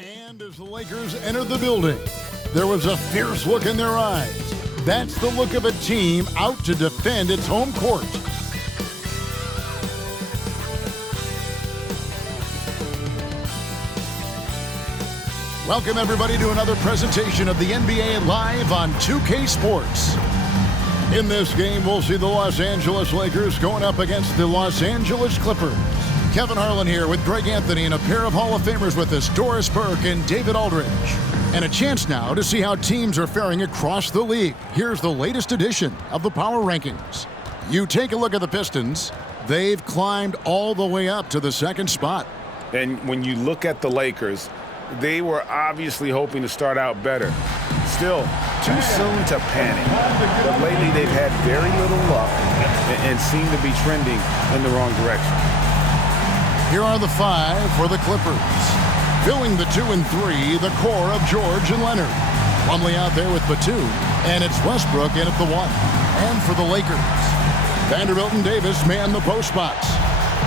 And as the Lakers entered the building, there was a fierce look in their eyes. That's the look of a team out to defend its home court. Welcome, everybody, to another presentation of the NBA Live on 2K Sports. In this game, we'll see the Los Angeles Lakers going up against the Los Angeles Clippers. Kevin Harlan here with Greg Anthony and a pair of Hall of Famers with us, Doris Burke and David Aldridge. And a chance now to see how teams are faring across the league. Here's the latest edition of the Power Rankings. You take a look at the Pistons. They've climbed all the way up to the second spot. And when you look at the Lakers, they were obviously hoping to start out better. Still, too soon to panic. But lately they've had very little luck and seem to be trending in the wrong direction. Here are the five for the Clippers. Filling the 2 and 3, the core of George and Leonard. Plumlee out there with Batum, and it's Westbrook in at the 1. And for the Lakers, Vanderbilt and Davis man the post spots.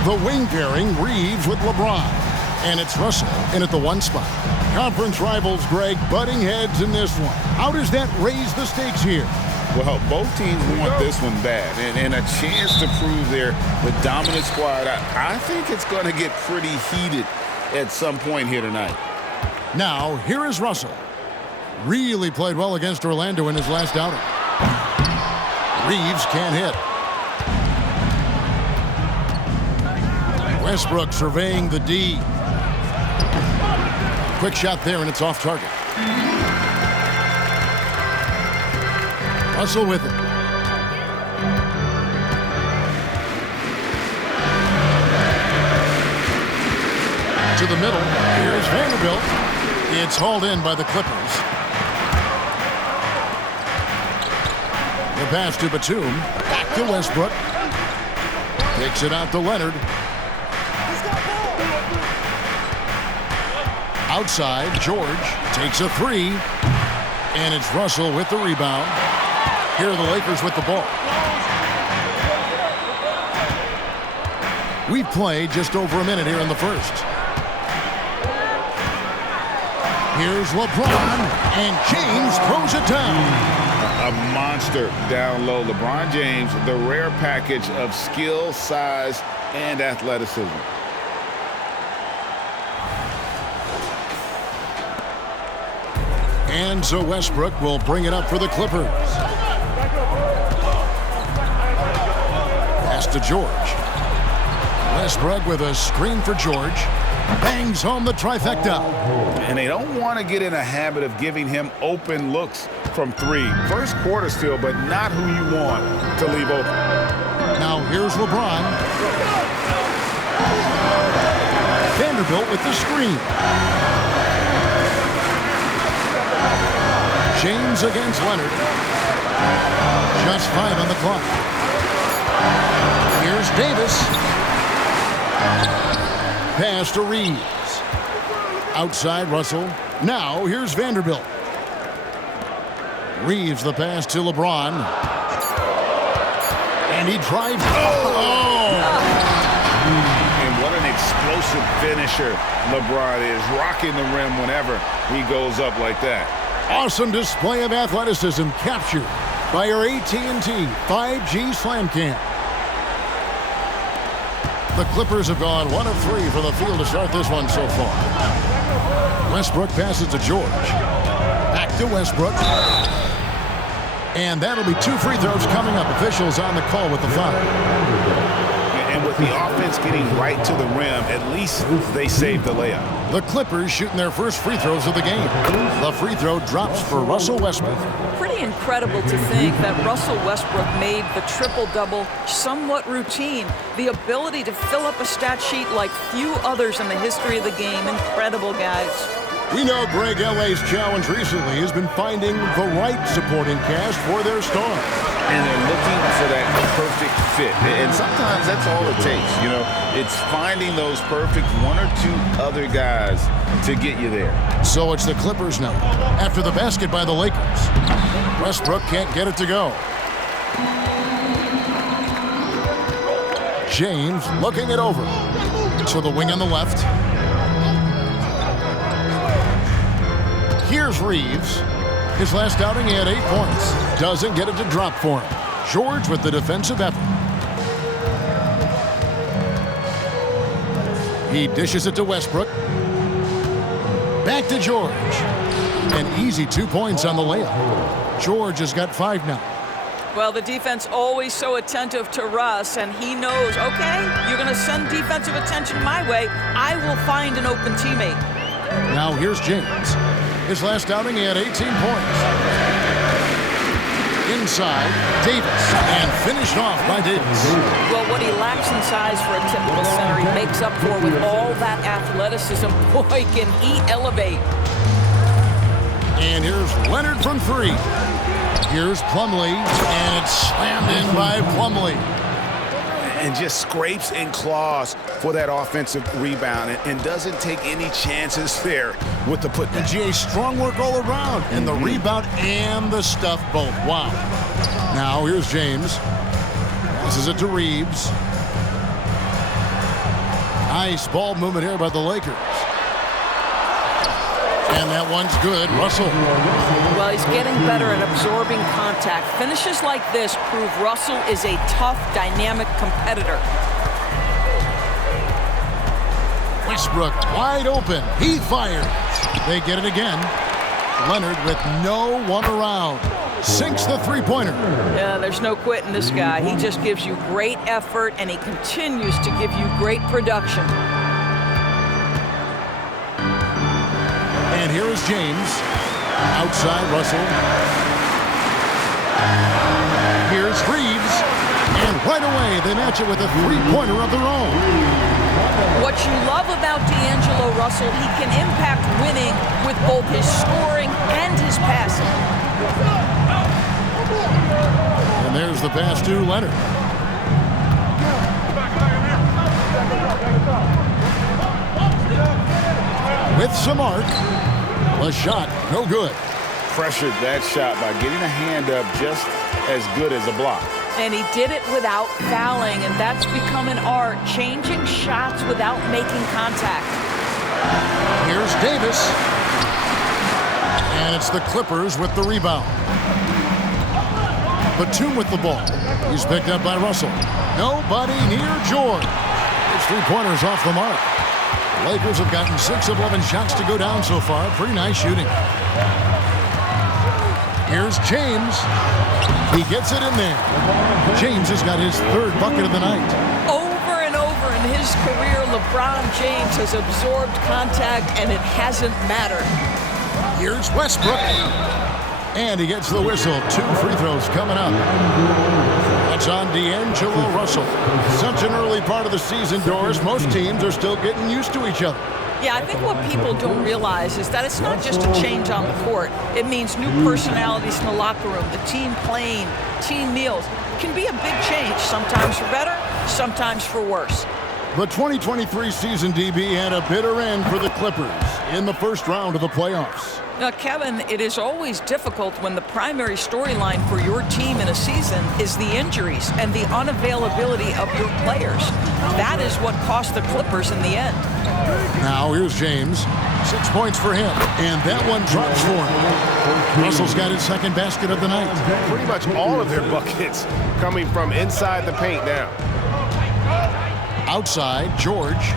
The wing pairing, Reeves with LeBron. And it's Russell in at the 1 spot. Conference rivals, Greg, butting heads in this one. How does that raise the stakes here? Well, both teams want this one bad, and a chance to prove they're the dominant squad. I think it's going to get pretty heated at some point here tonight. Now, here is Russell. Really played well against Orlando in his last outing. Reeves can't hit. Westbrook surveying the D. Quick shot there, and it's off target. Russell with it. To the middle. Here's Vanderbilt. It's hauled in by the Clippers. The pass to Batum. Back to Westbrook. Takes it out to Leonard. Outside, George takes a 3. And it's Russell with the rebound. Here are the Lakers with the ball. We've played just over a minute here in the first. Here's LeBron, and James throws it down. A monster down low. LeBron James, the rare package of skill, size, and athleticism. And so Westbrook will bring it up for the Clippers. Pass to George. Westbrook with a screen for George. Bangs home the trifecta. And they don't want to get in a habit of giving him open looks from 3. First quarter still, but not who you want to leave open. Now here's LeBron. Vanderbilt with the screen. James against Leonard. Just 5 on the clock. Here's Davis. Pass to Reeves. Outside Russell. Now here's Vanderbilt. Reeves the pass to LeBron. And he drives. And what an explosive finisher LeBron is. Rocking the rim whenever he goes up like that. Awesome display of athleticism captured by our AT&T 5G Slam Cam. The Clippers have gone 1 of 3 for the field to start this one so far. Westbrook passes to George. Back to Westbrook. And that'll be 2 free throws coming up. Officials on the call with the foul. And with the offense getting right to the rim, at least they saved the layup. The Clippers shooting their first free throws of the game. The free throw drops for Russell Westbrook. Pretty incredible to think that Russell Westbrook made the triple-double somewhat routine. The ability to fill up a stat sheet like few others in the history of the game. Incredible, guys. We know Greg, LA's challenge recently has been finding the right supporting cast for their stars. And they're looking for that perfect fit. And sometimes that's all it takes, you know. It's finding those perfect 1 or 2 other guys to get you there. So it's the Clippers now. After the basket by the Lakers. Westbrook can't get it to go. James looking it over. To the wing on the left. Here's Reeves. His last outing, he had 8 points. Doesn't get it to drop for him. George with the defensive effort. He dishes it to Westbrook. Back to George. An easy 2 points on the layup. George has got 5 now. Well, the defense always so attentive to Russ, and he knows, okay, you're going to send defensive attention my way. I will find an open teammate. Now here's James. His last outing, he had 18 points. Inside, Davis, and finished off by Davis. Well, what he lacks in size for a typical center, he makes up for with all that athleticism. Boy, can he elevate. And here's Leonard from 3. Here's Plumlee, and it's slammed in by Plumlee. And just scrapes and claws for that offensive rebound and doesn't take any chances there with the putback. And GA, strong work all around, and the rebound and the stuff both. Wow. Now here's James. Passes it to Reeves. Nice ball movement here by the Lakers. And that one's good. Russell. Well, he's getting better at absorbing contact. Finishes like this prove Russell is a tough, dynamic competitor. Westbrook wide open. He fires. They get it again. Leonard with no one around. Sinks the three-pointer. Yeah, there's no quitting this guy. He just gives you great effort, and he continues to give you great production. And here is James. Outside Russell. Here's Reeves. And right away, they match it with a three-pointer of their own. What you love about D'Angelo Russell, he can impact winning with both his scoring and his passing. And there's the pass to Leonard. With some arc. A shot, no good. Pressured that shot by getting a hand up just as good as a block. And he did it without fouling, and that's become an art, changing shots without making contact. Here's Davis. And it's the Clippers with the rebound. Batum with the ball. He's picked up by Russell. Nobody near George. His three-pointer's off the mark. The Lakers have gotten 6 of 11 shots to go down so far. Pretty nice shooting. Here's James. He gets it in there. James has got his 3rd bucket of the night. Over and over in his career, LeBron James has absorbed contact, and it hasn't mattered. Here's Westbrook. And he gets the whistle. 2 free throws coming up. That's on D'Angelo Russell. Such an early part of the season, Doris. Most teams are still getting used to each other. Yeah, I think what people don't realize is that it's not just a change on the court. It means new personalities in the locker room, the team playing, team meals. It can be a big change, sometimes for better, sometimes for worse. The 2023 season, DB, had a bitter end for the Clippers in the first round of the playoffs. Now, Kevin, it is always difficult when the primary storyline for your team in a season is the injuries and the unavailability of your players. That is what cost the Clippers in the end. Now here's James. 6 points for him, and that one drops for him. Russell's got his 2nd basket of the night. Pretty much all of their buckets coming from inside the paint now. Outside, George.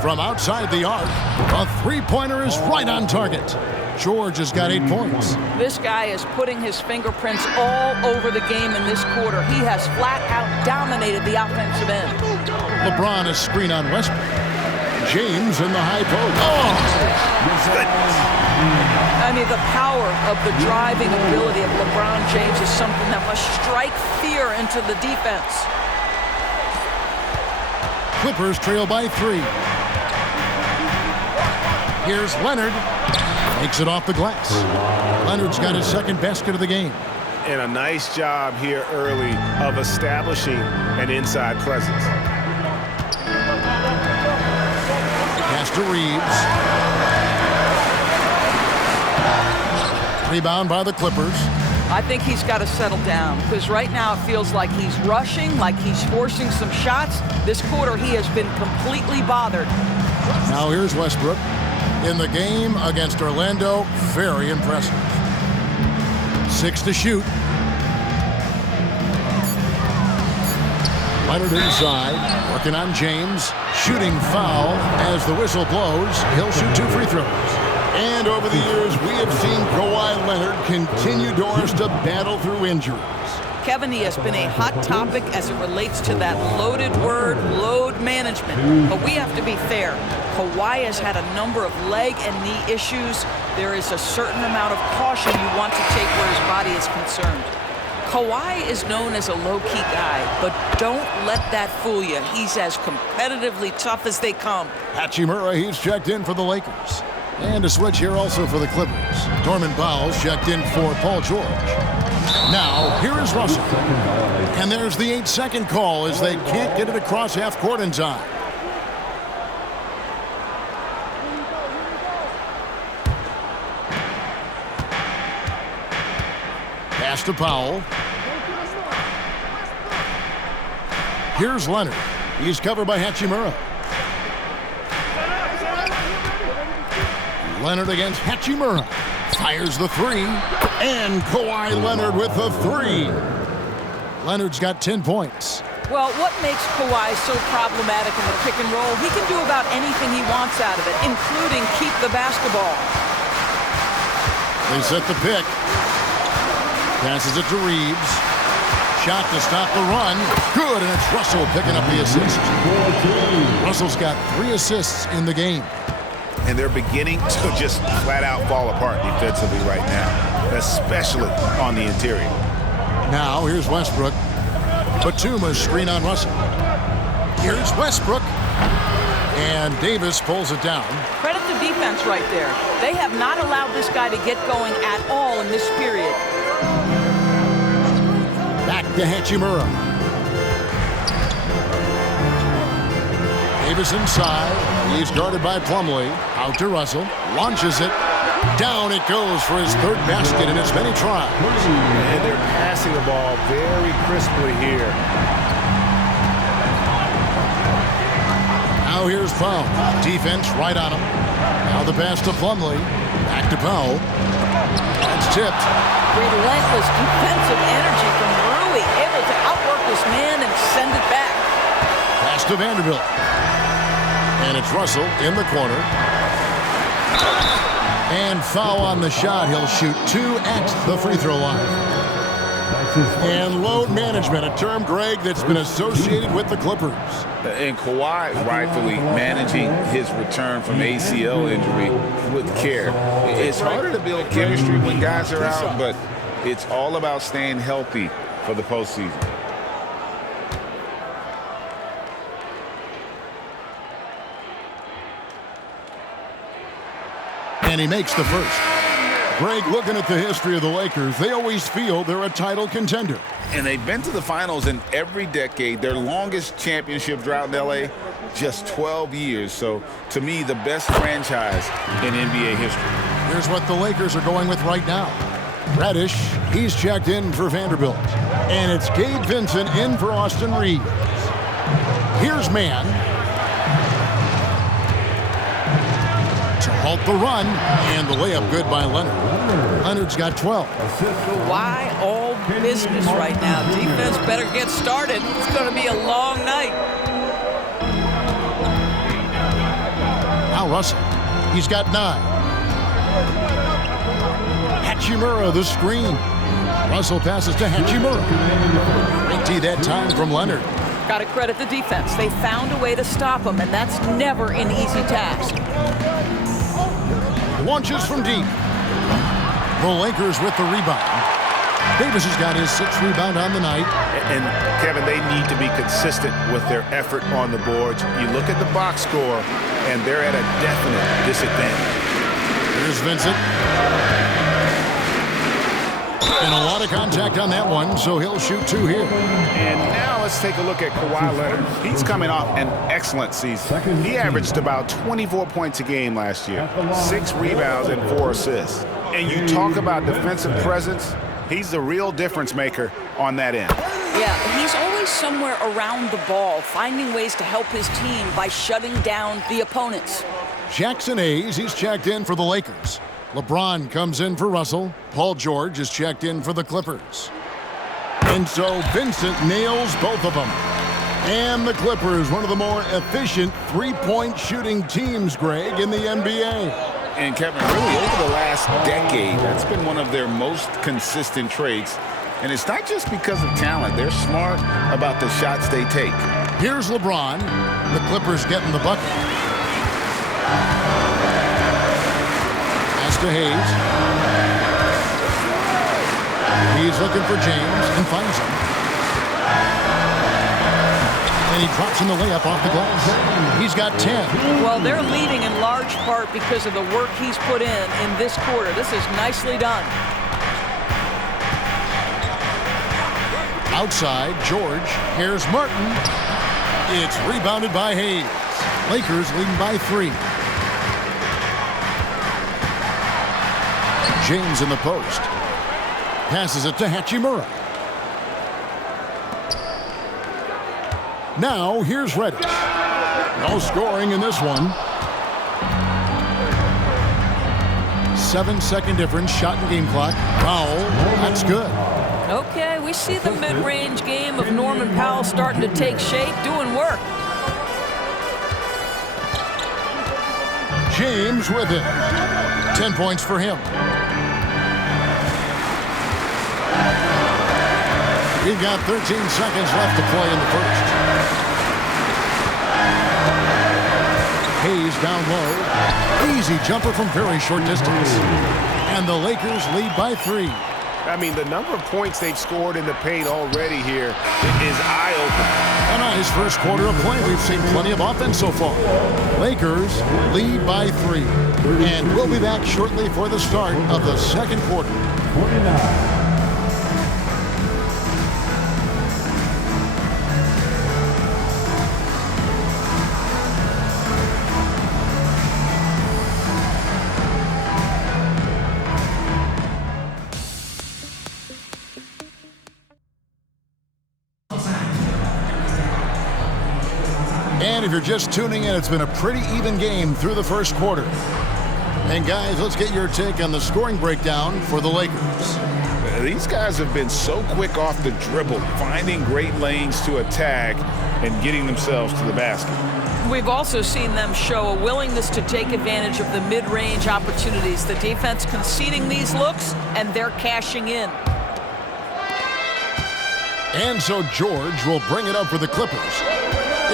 From outside the arc, a three-pointer is right on target. George has got 8 points. This guy is putting his fingerprints all over the game in this quarter. He has flat out dominated the offensive end. LeBron is screen on Westbrook. James in the high post. Oh! I mean, the power of the driving ability of LeBron James is something that must strike fear into the defense. Clippers trail by 3. Here's Leonard. Makes it off the glass. Leonard's got his 2nd basket of the game. And a nice job here early of establishing an inside presence. Pass to Reeves. Rebound by the Clippers. I think he's got to settle down because right now it feels like he's rushing, like he's forcing some shots. This quarter he has been completely bothered. Now here's Westbrook. in the game against Orlando. Very impressive. 6 to shoot. Leonard inside, working on James. Shooting foul as the whistle blows. He'll shoot 2 free throws. And over the years, we have seen Kawhi Leonard continue doors to battle through injuries. Kevin, he has been a hot topic as it relates to that loaded word, load management. But we have to be fair. Kawhi has had a number of leg and knee issues. There is a certain amount of caution you want to take where his body is concerned. Kawhi is known as a low-key guy, but don't let that fool you. He's as competitively tough as they come. Hachimura, he's checked in for the Lakers. And a switch here also for the Clippers. Norman Powell's checked in for Paul George. Now, here is Russell. And there's the 8-second call as they can't get it across half court in time. Pass to Powell. Here's Leonard. He's covered by Hachimura. Leonard against Hachimura. Fires the 3. And Kawhi Leonard with the 3. Leonard's got 10 points. Well, what makes Kawhi so problematic in the pick and roll? He can do about anything he wants out of it, including keep the basketball. They set the pick. Passes it to Reeves. Shot to stop the run. Good, and it's Russell picking up the assist. Russell's got 3 assists in the game. And they're beginning to just flat out fall apart defensively right now, especially on the interior. Now here's Westbrook. Batuma's screen on Russell. Here's Westbrook. And Davis pulls it down. Credit the defense right there. They have not allowed this guy to get going at all in this period. Back to Hachimura. Davis inside. He's guarded by Plumlee. Out to Russell. Launches it. Down it goes for his 3rd basket in as many tries. And they're passing the ball very crisply here. Now here's Powell. Defense right on him. Now the pass to Plumlee. Back to Powell. That's tipped. Relentless defensive energy from Rui, able to outwork this man and send it back. Pass to Vanderbilt. And it's Russell in the corner. And foul on the shot. He'll shoot 2 at the free throw line. And load management, a term, Greg, that's been associated with the Clippers. And Kawhi rightfully managing his return from ACL injury with care. It's harder to build chemistry when guys are out, but it's all about staying healthy for the postseason. And he makes the first. Greg, looking at the history of the Lakers, they always feel they're a title contender. And they've been to the finals in every decade. Their longest championship drought in LA, just 12 years. So, to me, the best franchise in NBA history. Here's what the Lakers are going with right now. Reddish, he's checked in for Vanderbilt. And it's Gabe Vincent in for Austin Reeves. Here's Mann. To halt the run, and the layup good by Leonard. Leonard's got 12. Why all business right now? Defense better get started. It's going to be a long night. Now Russell, he's got 9. Hachimura, the screen. Russell passes to Hachimura. Big T that time from Leonard. Got to credit the defense. They found a way to stop him, and that's never an easy task. Launches from deep. The Lakers with the rebound. Davis has got his 6th rebound on the night. And Kevin, they need to be consistent with their effort on the boards. You look at the box score, and they're at a definite disadvantage. Here's Vincent. And a lot of contact on that one, so he'll shoot 2 here. And now let's take a look at Kawhi Leonard. He's coming off an excellent season. He averaged about 24 points a game last year, 6 rebounds and 4 assists. And you talk about defensive presence, he's the real difference maker on that end. Yeah, he's always somewhere around the ball, finding ways to help his team by shutting down the opponents. Jackson Hayes, he's checked in for the Lakers. LeBron comes in for Russell. Paul George is checked in for the Clippers. And so Vincent nails both of them. And the Clippers, one of the more efficient three-point shooting teams, Greg, in the NBA. And Kevin, really over the last decade, that's been one of their most consistent traits. And it's not just because of talent. They're smart about the shots they take. Here's LeBron. The Clippers getting the bucket. Pass to Hayes. He's looking for James and finds him. And he drops in the layup off the glass. He's got 10. Well, they're leading in large part because of the work he's put in this quarter. This is nicely done. Outside, George. Here's Martin. It's rebounded by Hayes. Lakers leading by 3. James in the post. Passes it to Hachimura. Now, here's Reddish. No scoring in this one. 7-second difference, shot and game clock. Foul. That's good. Okay, we see the mid-range game of Norman Powell starting to take shape, doing work. James with it. 10 points for him. We've got 13 seconds left to play in the first. Hayes down low. Easy jumper from very short distance. And the Lakers lead by 3. I mean, the number of points they've scored in the paint already here is eye-opening. A nice first quarter of play. We've seen plenty of offense so far. Lakers lead by 3. And we'll be back shortly for the start of the second quarter. 49. And if you're just tuning in, it's been a pretty even game through the first quarter. And guys, let's get your take on the scoring breakdown for the Lakers. These guys have been so quick off the dribble, finding great lanes to attack and getting themselves to the basket. We've also seen them show a willingness to take advantage of the mid-range opportunities. The defense conceding these looks, and they're cashing in. And so George will bring it up for the Clippers.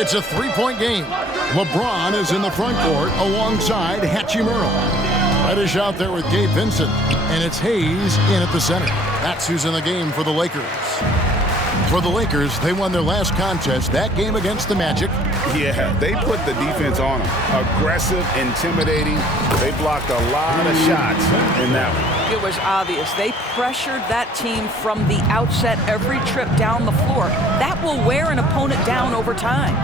It's a three-point game. LeBron is in the front court alongside Hachimura. Reddish out there with Gabe Vincent. And it's Hayes in at the center. That's who's in the game for the Lakers. For the Lakers, they won their last contest, that game against the Magic. Yeah, they put the defense on them. Aggressive, intimidating. They blocked a lot of shots in that one. It was obvious. They pressured that team from the outset every trip down the floor. That will wear an opponent down over time.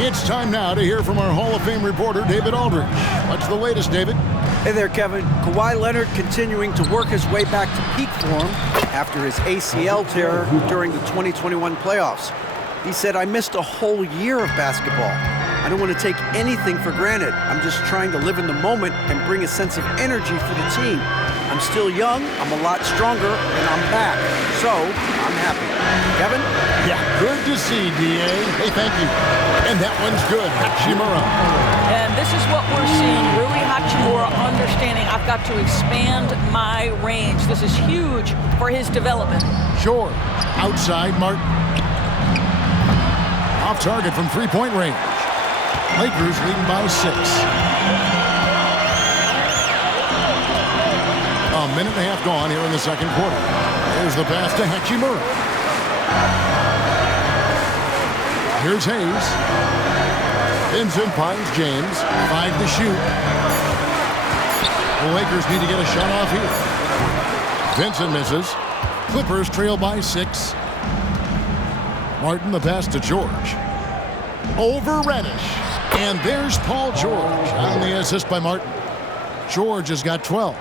It's time now to hear from our Hall of Fame reporter, David Aldridge. What's the latest, David? Hey there, Kevin. Kawhi Leonard continuing to work his way back to peak form after his ACL tear during the 2021 playoffs. He said, "I missed a whole year of basketball. I don't want to take anything for granted. I'm just trying to live in the moment and bring a sense of energy for the team. I'm still young, I'm a lot stronger, and I'm back. So, I'm happy." Kevin? Yeah, good to see, D.A. Hey, thank you. And that one's good, Hachimura. And this is what we're seeing. Rui Hachimura understanding I've got to expand my range. This is huge for his development. Sure. Outside, Martin. Off target from three-point range. Lakers leading by 6. A minute and a half gone here in the second quarter. There's the pass to Hachimura. Here's Hayes. Vincent finds James. 5 to shoot. The Lakers need to get a shot off here. Vincent misses. Clippers trail by 6. Martin, the pass to George. Over Reddish. And there's Paul George on the assist by Martin. George has got 12.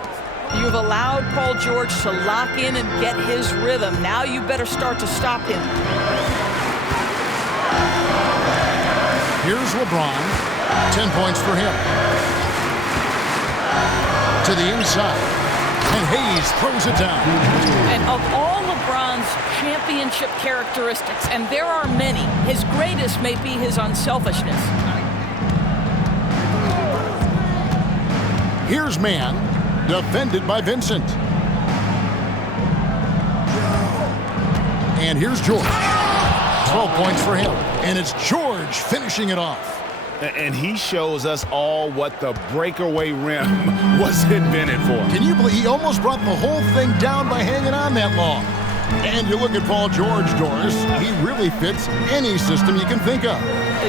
You've allowed Paul George to lock in and get his rhythm. Now you better start to stop him. Here's LeBron. 10 points for him. To the inside. And Hayes throws it down. And of all LeBron's championship characteristics, and there are many, his greatest may be his unselfishness. Here's man, defended by Vincent. And here's George. 12 points for him. And it's George finishing it off. And he shows us all what the breakaway rim was invented for. Can you believe he almost brought the whole thing down by hanging on that long? And you look at Paul George, Doris, he really fits any system you can think of.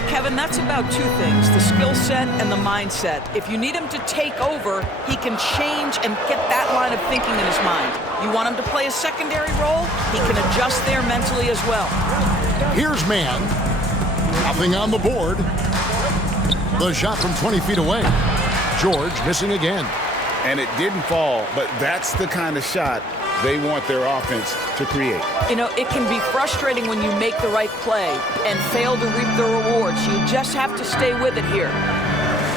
Kevin, that's about two things, the skill set and the mindset. If you need him to take over, he can change and get that line of thinking in his mind. You want him to play a secondary role, he can adjust there mentally as well. Here's man. Nothing on the board. The shot from 20 feet away. George missing again. And it didn't fall, but that's the kind of shot they want their offense to create. You know, it can be frustrating when you make the right play and fail to reap the rewards. You just have to stay with it here.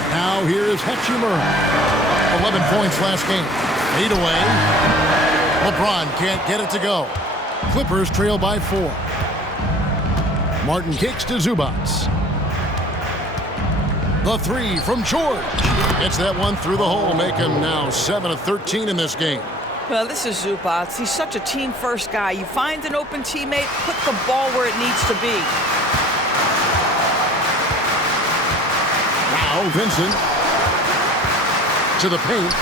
Now here's Hachimura. 11 points last game. 8 away. LeBron can't get it to go. Clippers trail by 4. Martin kicks to Zubats. The 3 from George. Gets that one through the hole, make him now 7 of 13 in this game. Well, this is Zubats. He's such a team-first guy. You find an open teammate, put the ball where it needs to be. Now Vincent to the paint.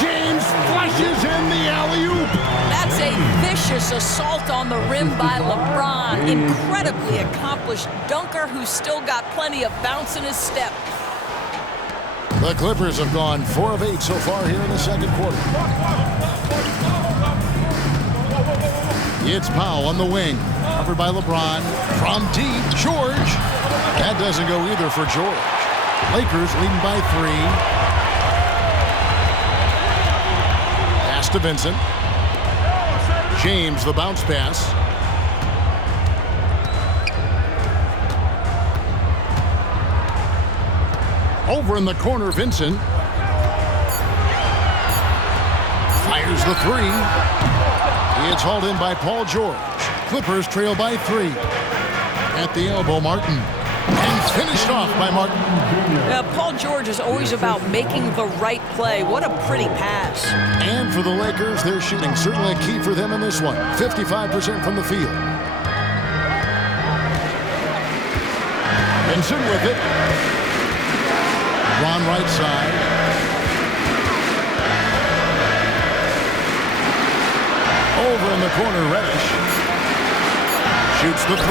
James flushes in the alley-oop. That's a vicious assault on the rim by LeBron. Incredibly accomplished dunker who's still got plenty of bounce in his step. The Clippers have gone 4 of 8 so far here in the second quarter. It's Powell on the wing. Covered by LeBron. From deep, George. That doesn't go either for George. Lakers leading by 3. Pass to Vincent. James, the bounce pass. Over in the corner, Vincent. Fires the 3. It's hauled in by Paul George. Clippers trail by 3. At the elbow, Martin. And finished off by Martin. Paul George is always about making the right play. What a pretty pass. And for the Lakers, their shooting certainly a key for them in this one. 55% from the field. Vincent with it. Ron right side. Over in the corner, Reddish. Shoots the 3.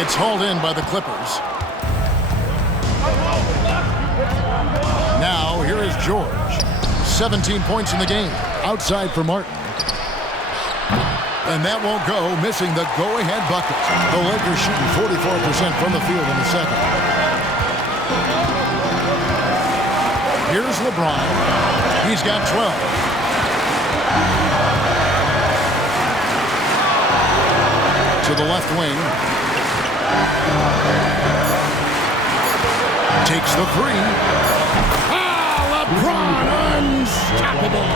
It's hauled in by the Clippers. Now, here is George. 17 points in the game. Outside for Martin. And that won't go, missing the go-ahead bucket. The Lakers shooting 44% from the field in the second. Here's LeBron. He's got 12. To the left wing. Takes the 3. LeBron unstoppable.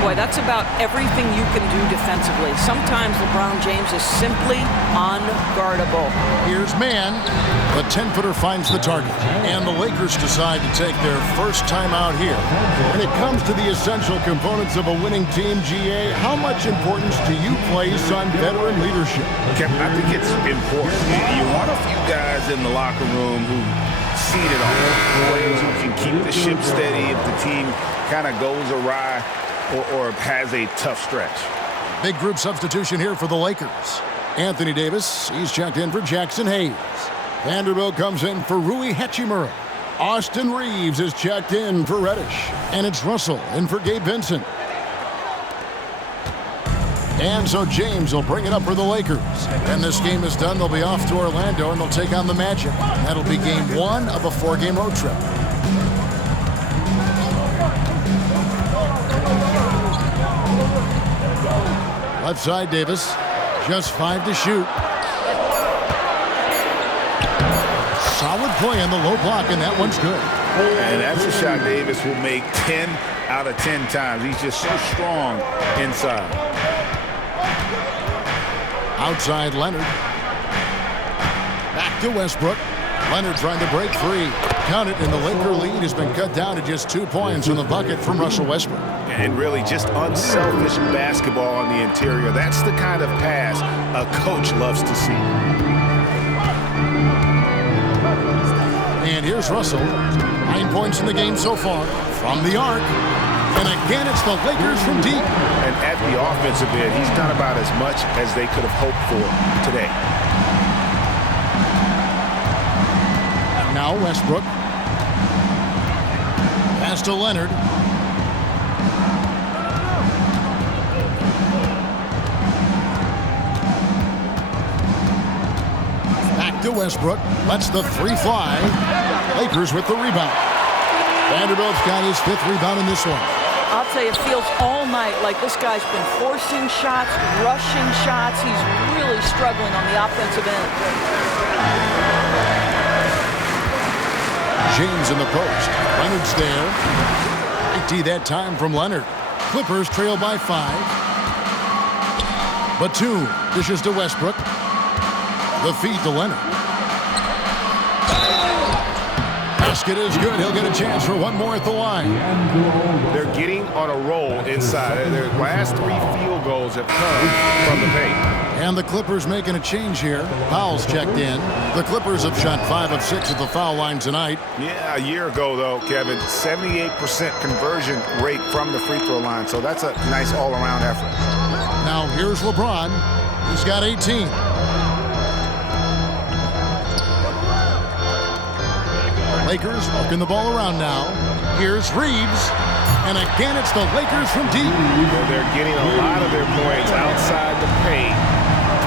Boy, that's about everything you can do defensively. Sometimes LeBron James is simply unguardable. Here's man. The 10-footer finds the target. And the Lakers decide to take their first time out here. When it comes to the essential components of a winning team, GA, how much importance do you place on veteran leadership? I think it's important. You want a few guys in the locker room who see it all. Players who can keep the ship steady if the team kind of goes awry or has a tough stretch. Big group substitution here for the Lakers. Anthony Davis, he's checked in for Jackson Hayes. Vanderbilt comes in for Rui Hachimura. Austin Reeves is checked in for Reddish. And it's Russell in for Gabe Vincent. And so James will bring it up for the Lakers. And this game is done. They'll be off to Orlando and they'll take on the Magic. That'll be game 1 of a 4-game road trip. Left side, Davis. Just 5 to shoot. Solid play on the low block, and that one's good. And that's a shot Davis will make 10 out of 10 times. He's just so strong inside. Outside Leonard. Back to Westbrook. Leonard trying to break free. Count it, and the Laker lead has been cut down to just 2 points in the bucket from Russell Westbrook. And really just unselfish basketball on the interior. That's the kind of pass a coach loves to see. And here's Russell. 9 points in the game so far from the arc. And again, it's the Lakers from deep. And at the offensive end, he's done about as much as they could have hoped for today. Now Westbrook. Pass to Leonard. Back to Westbrook. Lets the three fly. Lakers with the rebound. Vanderbilt's got his 5th rebound in this one. I'll tell you, it feels all night like this guy's been forcing shots, rushing shots. He's really struggling on the offensive end. James in the post. Leonard's there. Big that time from Leonard. Clippers trail by 5. Batum dishes to Westbrook. The feed to Leonard. Basket is good. He'll get a chance for one more at the line. They're getting on a roll inside. Their last 3 field goals have come from the paint. And the Clippers making a change here. Powell's checked in. The Clippers have shot 5 of 6 at the foul line tonight. Yeah, a year ago, though, Kevin, 78% conversion rate from the free throw line. So that's a nice all-around effort. Now here's LeBron. He's got 18. Lakers working the ball around now. Here's Reeves. And again, it's the Lakers from deep. Well, they're getting a lot of their points outside the paint.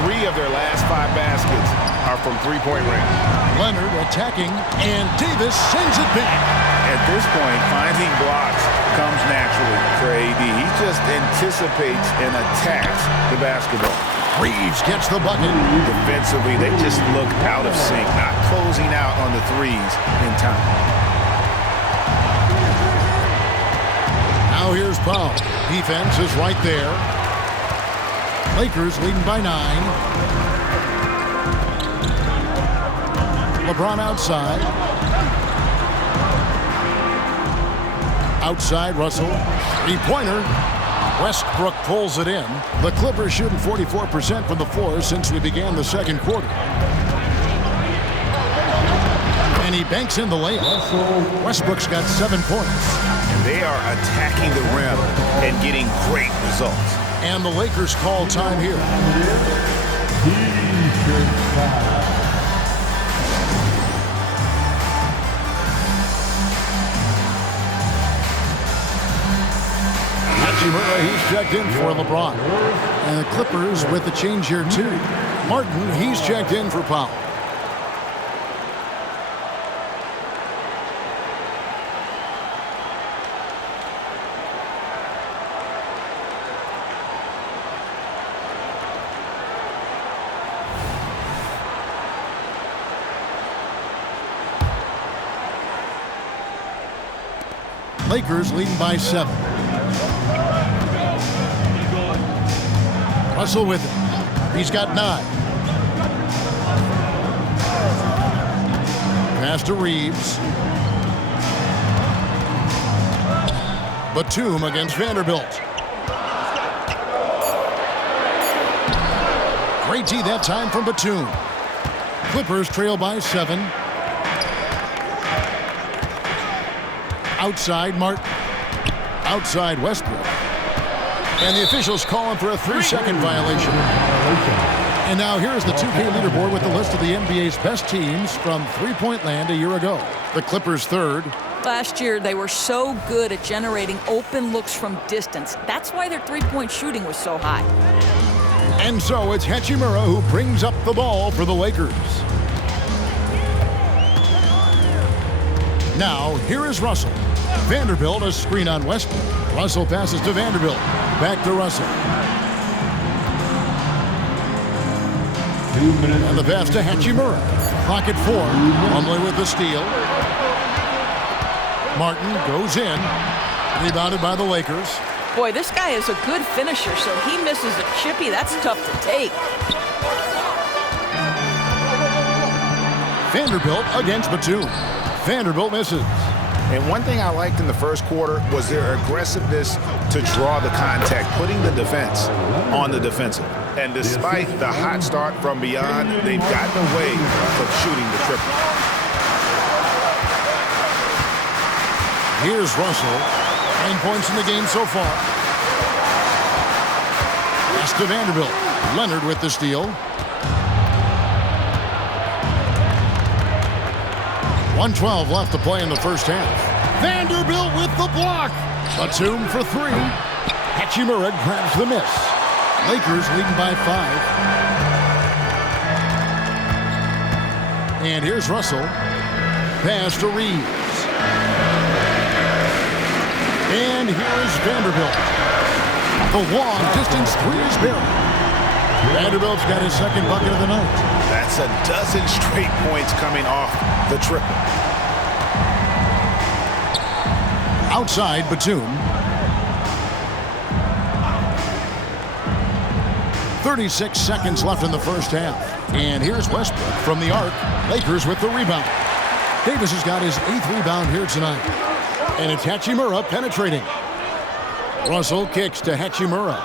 3 of their last 5 baskets are from three-point range. Leonard attacking, and Davis sends it back. At this point, finding blocks comes naturally for AD. He just anticipates and attacks the basketball. Reeves gets the bucket. Defensively, they just look out of sync, not closing out on the threes in time. Now here's Powell. Defense is right there. Lakers leading by 9. LeBron outside. Outside Russell. 3-pointer. Westbrook pulls it in. The Clippers shooting 44% from the floor since we began the second quarter. And he banks in the layup. Westbrook's got 7 points. They are attacking the rim and getting great results. And the Lakers call time here. Hachimura, he's checked in for LeBron. And the Clippers with the change here too. Martin, he's checked in for Powell. Lakers leading by 7. Russell with it. He's got 9. Pass to Reeves. Batum against Vanderbilt. Great D that time from Batum. Clippers trail by 7. Outside Martin. Outside Westbrook. And the officials calling for a 3-second violation. And now here's the 2K leaderboard with the list of the NBA's best teams from three-point land a year ago. The Clippers 3rd. Last year, they were so good at generating open looks from distance. That's why their three-point shooting was so high. And so it's Hachimura who brings up the ball for the Lakers. Now, here is Russell. Vanderbilt, a screen on Westbrook. Russell passes to Vanderbilt. Back to Russell. And the pass to Hachimura. Clock at 4. Plumlee with the steal. Martin goes in. Rebounded by the Lakers. Boy, this guy is a good finisher, so he misses a chippy. That's tough to take. Vanderbilt against Batum. Vanderbilt misses. And one thing I liked in the first quarter was their aggressiveness to draw the contact, putting the defense on the defensive. And despite the hot start from beyond, they've gotten away from shooting the triple. Here's Russell. 9 points in the game so far. Pass to Vanderbilt. Leonard with the steal. 1:12 left to play in the first half. Vanderbilt with the block. Batum for 3. Hachimura grabs the miss. Lakers leading by 5. And here's Russell. Pass to Reeves. And here is Vanderbilt. The long distance 3 is buried. Vanderbilt's got his second bucket of the night. That's a dozen straight points coming off the triple. Outside Batum. 36 seconds left in the first half. And here's Westbrook from the arc. Lakers with the rebound. Davis has got his 8th rebound here tonight. And it's Hachimura penetrating. Russell kicks to Hachimura.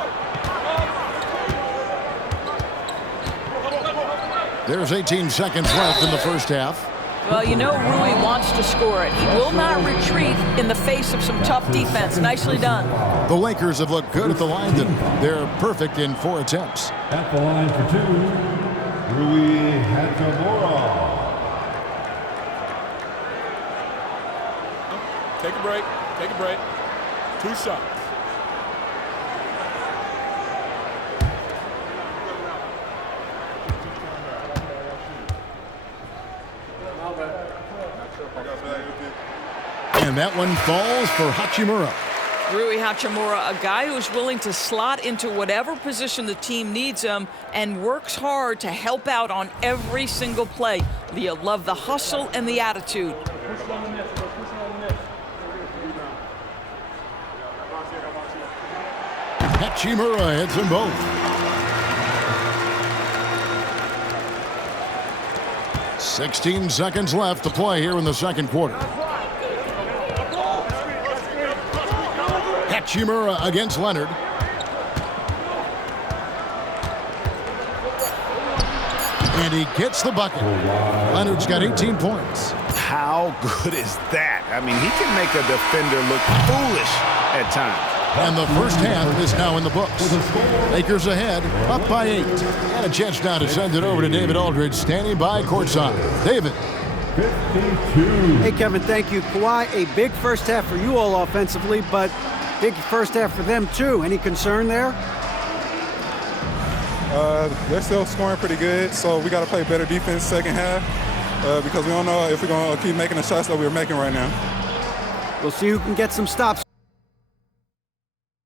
There's 18 seconds left in the first half. Well, you know Rui wants to score it. He will not retreat in the face of some tough defense. Nicely done. The Lakers have looked good at the line. They're perfect in 4 attempts. At the line for 2, Rui Hachimura. Take a break. Take a break. 2 shots. And that one falls for Hachimura. Rui Hachimura, a guy who's willing to slot into whatever position the team needs him and works hard to help out on every single play. You love the hustle and the attitude. Hachimura hits them both. 16 seconds left to play here in the second quarter. Hachimura against Leonard. And he gets the bucket. Leonard's got 18 points. How good is that? I mean, he can make a defender look foolish at times. And the first half is now in the books. Lakers ahead, up by 8. And a chance now to send it over to David Aldridge, standing by courtside. David. 52. Hey, Kevin, thank you. Kawhi, a big first half for you all offensively, but big first half for them, too. Any concern there? They're still scoring pretty good, so we got to play better defense second half because we don't know if we're going to keep making the shots that we're making right now. We'll see who can get some stops.